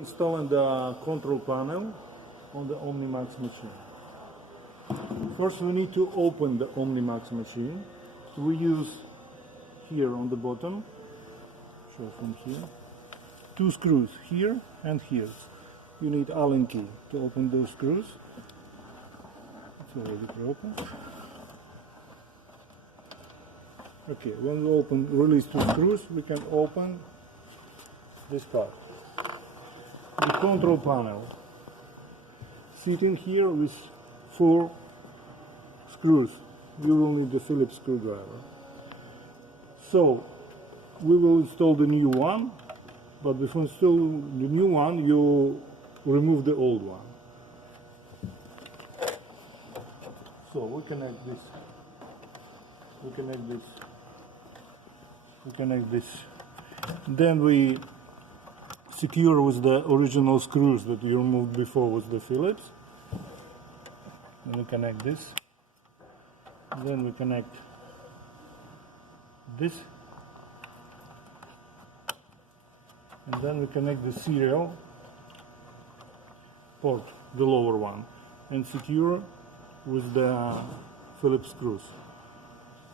installing the control panel on the Omnimax machine. First we need to open the Omnimax machine. We use here on the bottom, show from here, 2 screws here and here. You need Allen key to open those screws. It's already broken. Okay, when we release 2 screws, we can open this part. The control panel. Sitting here with 4 screws. You will need the Phillips screwdriver. So, we will install the new one, but before installing the new one, you remove the old one. So, we connect this. Then we secure with the original screws that you removed before with the Phillips. And we connect this. Then we connect this. And then we connect the serial port, the lower one, and secure with the Phillips screws.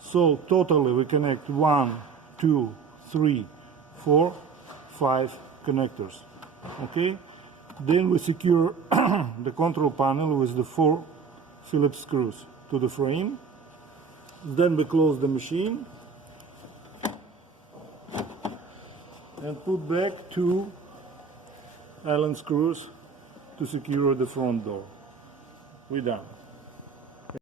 So totally we connect 1, 2, 3, 4, 5 connectors. Okay? Then we secure the control panel with the 4 Phillips screws to the frame. Then we close the machine and put back 2 Allen screws to secure the front door. We're done.